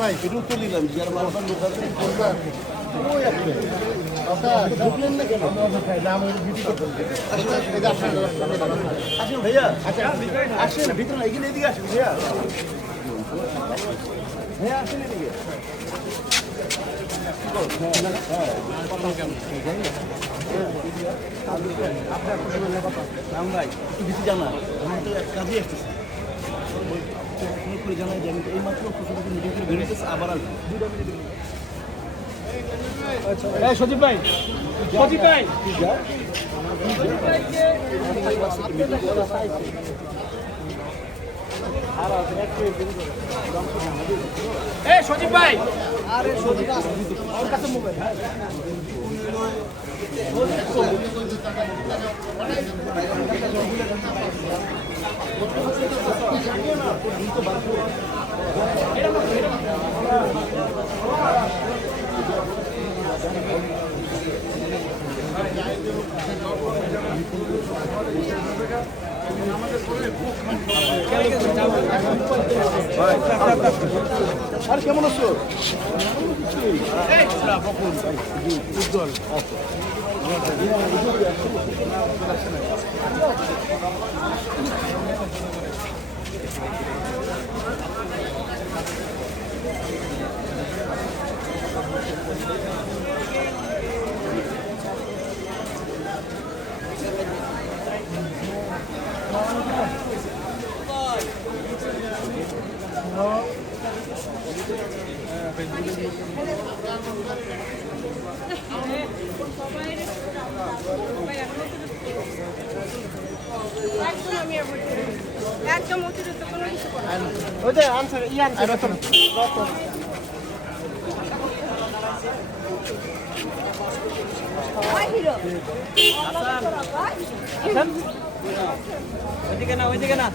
ভাই একটু উত্তর দিলাম যে আর মালবার লোক আছে ওই আপনি ঢুকলেন না কেন আসেন ভাইয়া আসেন ভিতরে এখানে এদিকে আসেন ভাইয়া ভাইয়া আসেন এদিকে ভাই একটু বেশি জানা আমার তো এক কাজে আসতেছে করে জানাই যে আমি এই মাত্র মিটিং করে বেরিয়েছে আবার আসবো 2 মিনিট সজীব ভাই সজীব ভাই সজীব ভাই আরে সজীব ওর কাছে মোবাইল আর কেমন আছো উজ্জ্বল একদম অতিরিক্ত কোনো কিছু করা ওই যে আনসার আনসার ওইদিকে না ওইদিকে না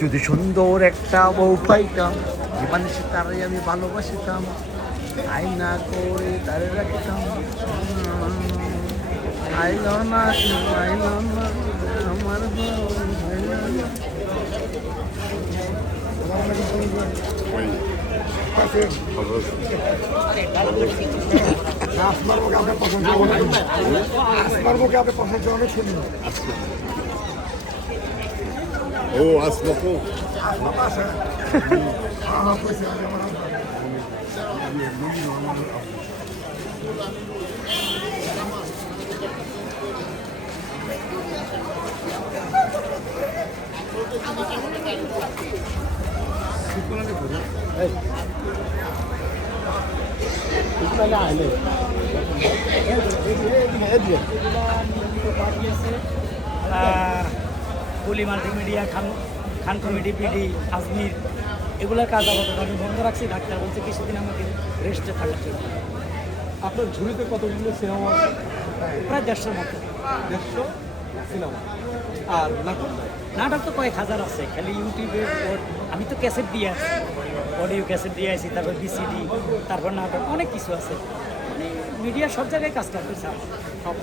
যদি সুন্দর একটা বউ পাইতাম যে মানুষের তারাই আমি ভালোবাসিতাম আয়না করে তারে রাখতাম আইল না আইল না আমার বউ আইল না। ও আসমাকো পুলি মাল্টিমিডিয়া খান কমিটি পিডি আজমির এগুলোর কাজ আপাতত আমি বন্ধ রাখছি। ডাক্তার বলছে কিছুদিন আমাকে রেস্টে থাকার জন্য। আপনার ঝুড়িতে কতগুলো সিনেমা আছে? প্রায় 150-র মতো। 150 সিনেমা। আর নাটক? নাটক তো কয়েক হাজার আছে, খালি ইউটিউবে আমি তো ক্যাসেট দিয়ে আসি, অডিও ক্যাসেট দিয়ে আসি, তারপর বিসিডি, তারপর নাটক, অনেক কিছু আছে। মানে মিডিয়া সব জায়গায় কাজ করতেছে সব।